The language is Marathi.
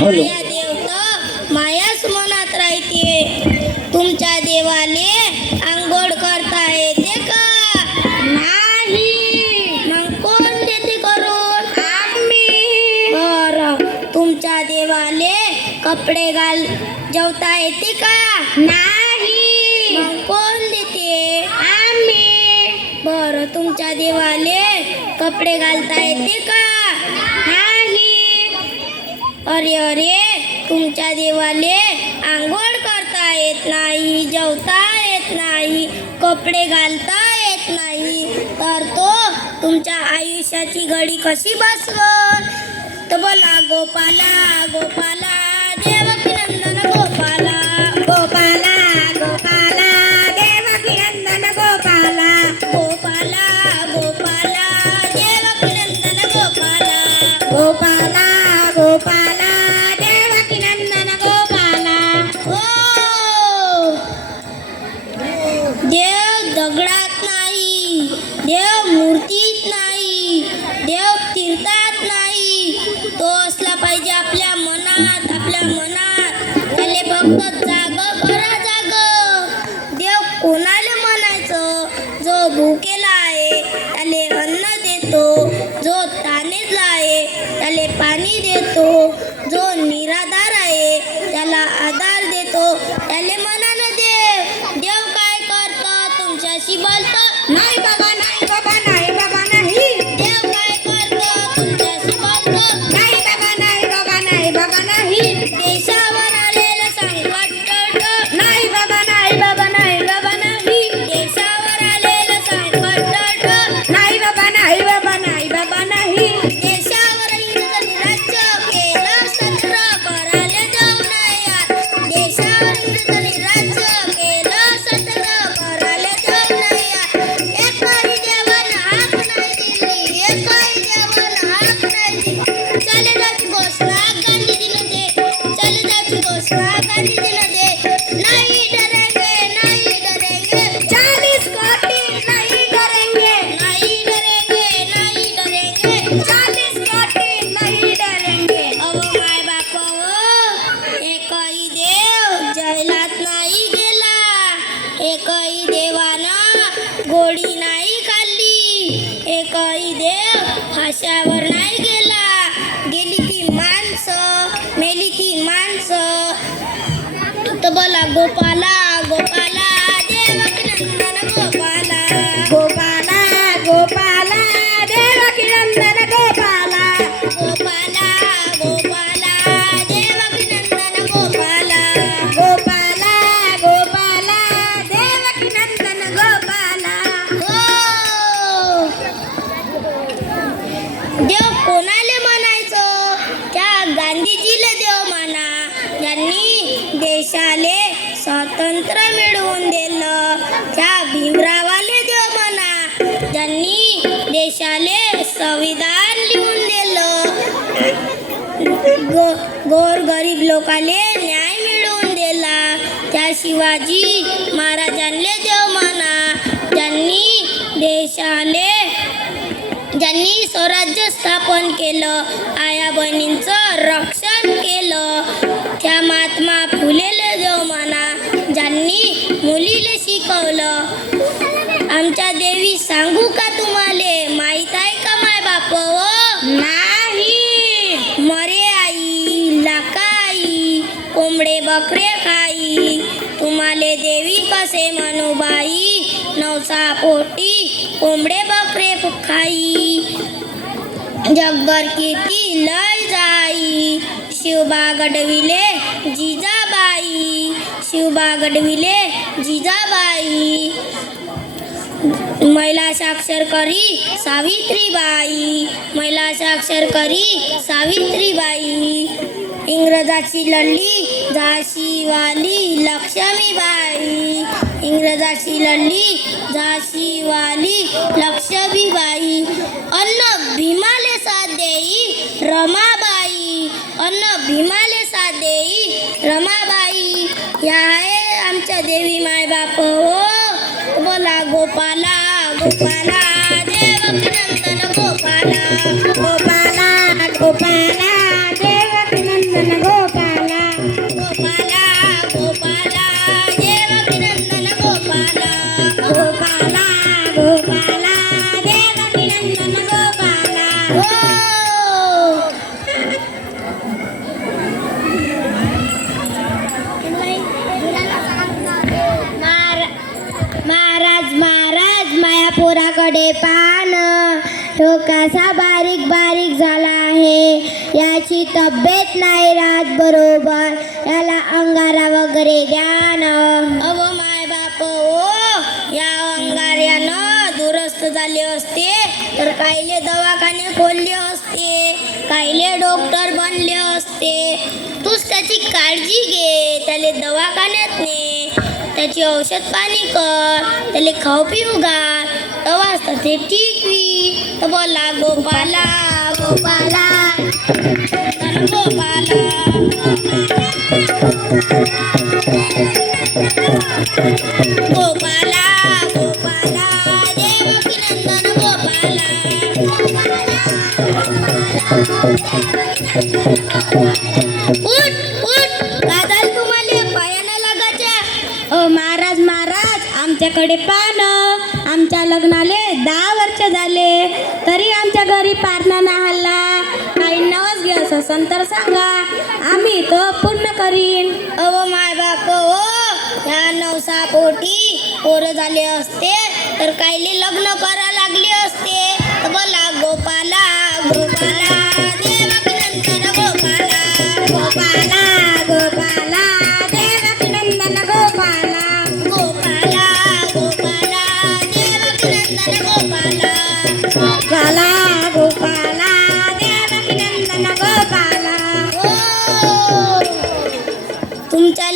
माया देव तर मायाच मनात राहते. तुमच्या देवाले आंघोळ करता येते का? नाही. मग कोण देते करून? आम्ही. बरं, तुमच्या देवाले कपडे जेवता येते का? नाही. मग कोण देते? आम्ही. बरं, तुमच्या देवाले कपडे घालता येते का? नाही. अरे अरे, तुमच्या देवाले आंघोळ करता येत नाही, जेवता येत नाही, कपडे घालता येत नाही, तर तो तुमच्या आयुष्याची घडी कशी बसवल? तर बोला गोपाला गोपाला देवकी नंदन गोपाला. गोपाला गोपाला देवकी नंदन गोपाला. गोपाला गोपाला देवकी नंदन गोपाला. गोपाला गोपाला देवकी नंदन गोपाला. हो, देव दगडात नाही, देव मूर्तीत नाही, देव तीर्थात नाही, तो असला पाहिजे आपल्या मनात. आपल्या मनात त्याले फक्त जाग करा, जाग. देव कोणाला म्हणायचं? जो भुकेला आहे त्याले अन्न देतो, जो तानेजला आहे त्याले पाणी देतो, जो निराधार आहे त्याला आधार देतो, त्याले म्हणा ना देव. देव काय करतं? तुमच्याशी बोलतं? नाही बाबा, नाही बाबा, नाही बाबा, नाही. देव काय करतं? तुमच्याशी बोलतं? नाही बाबा, नाही बाबा, नाही बाबा, नाही. देशावर आलेलं संकट टळतं? नाही बाबा, नाही बाबा, नाही बाबा, नाही. देशावर आलेलं संकट टळतं? नाही बाबा, नाही बाबा, नाही बाबा, नाही. देशावर इंग्रजांनी राज्य केलं, सत्र करायला जाऊ नये. देशावर इंग्रजांनी राज्य केलं, सत्र करायला जाऊ नये. एकाही देवानं हाक नाही दिली, एकाही देवानं हाक नाही दिली. चले जायची घोषणा गांधीजीनं दे, चले जायची घोषणा गांधीजीनं दे. नहीं डरेंगे, नहीं डरेंगे, 40 कोटी नहीं डरेंगे. नहीं डरेंगे, नहीं डरेंगे. 40 कोटी नहीं डरेंगे. अहो माय बाप हो, एकही देव जैलात नाही गेला, एकही देवानं गोडी नाही खाल्ली, एकही देव फाश्यावर नाही गेला. गेली ती माणसं, मेली ती माणसं. तर बोला गोपाला गोपाला देवकी नंदन गोपाला. गोपाला गोपाला देवकी नंदन गोपाला. गोपाला गोपाला देवकी नंदन गोपाला. गोपाला गोपाला देवकी नंदन गोपाला. हो, देव कोणाले म्हणायचं? त्या गांधीजीला देव म्हणा, ज्यांनी देशाले स्वातंत्र्य मिळवून दिलं. त्या भीमरावाले देव म्हणा, ज्यांनी देशाले संविधान लिहून दिलं. गोर गरीब लोकाले न्याय मिळवून दिला. त्या शिवाजी महाराजांले देव म्हणा, ज्यांनी स्वराज्य स्थापन केलं, आया बहिणींचं रक्षण केलं. त्या महात्मा फुलेले देव म्हणा, ज्यांनी मुलीले शिकवलं. आमच्या देवी सांगू का तुम्हाले? माहीत आहे का माय बाप हो? नाही. मरे आई लाका आई, कोंबडे बकरे खाई. तुम्हाले देवी कसे म्हणू बाई? नवसा पोटी कोंबडे बकरे खाई. जगभर किती लय जाई, शिवबा गडविले जिजाबाई, शिवबा गडविले जिजाबाई. महिला साक्षर करी सावित्रीबाई, महिला साक्षर करी सावित्रीबाई. इंग्रजाची लढली झाशीवाली लक्ष्मीबाई, इंग्रजाची लढली झाशीवाली लक्ष्मीबाई. अन्न भीमाले साथ देई रमाबाई, अन्न भीमाले साथ देई रमाबाई. या आहे आमच्या देवी माय बाप हो. बोला गोपाला गोपाला देवकी नंदन गोपाला. गोपाला गोपाला देवकी नंदन गोपाला. गोपाला गोपाला गोपाला देवकी नंदन गोपाला हो महाराज महाराज माया पोराकडे पान तो कसा बारीक बारीक झाला आहे याची तब्येत नाही राहत बरोबर याला अंगारा वगैरे द्या न अव माय बाप ओ या अंगाऱ्यानं दुरस्त झाले असते तर कायले दवाखाने खोलले असते कायले डॉक्टर बनले असते तूच त्याची काळजी घे त्याले दवाखान्यात ने त्याची औषध पाणी कर त्याले खाऊ पिऊ घाल तेव्हाच तर ते ठीक होईल तर बोला गोपाला गोपाला गोपाला गोपाला गोपाला देवकी नंदन गोपाला उठ उठ काजल तुम्हाला पायाला लागायच्या ओ महाराज महाराज आमच्याकडे पान आमच्या लग्नाले 10 वर्ष झाले तरी आमच्या घरी पारणा ना हल्ला काही नवस घे असं संतर सांगा आम्ही तो पूर्ण करीन अव माय बाप हो ह्या नवसा पोटी पोरं झाले असते तर कायले लग्न करा लागले असते तर बोला गोपाला गोपाला देवकी नंदन गोपाला गोपाला गोपाला देवकी नंदन गोपाला गोपाला गोपाला देवकी नंदन गोपाला गोपाला गोपाला देवकी नंदन गोपाला हो तुमच्या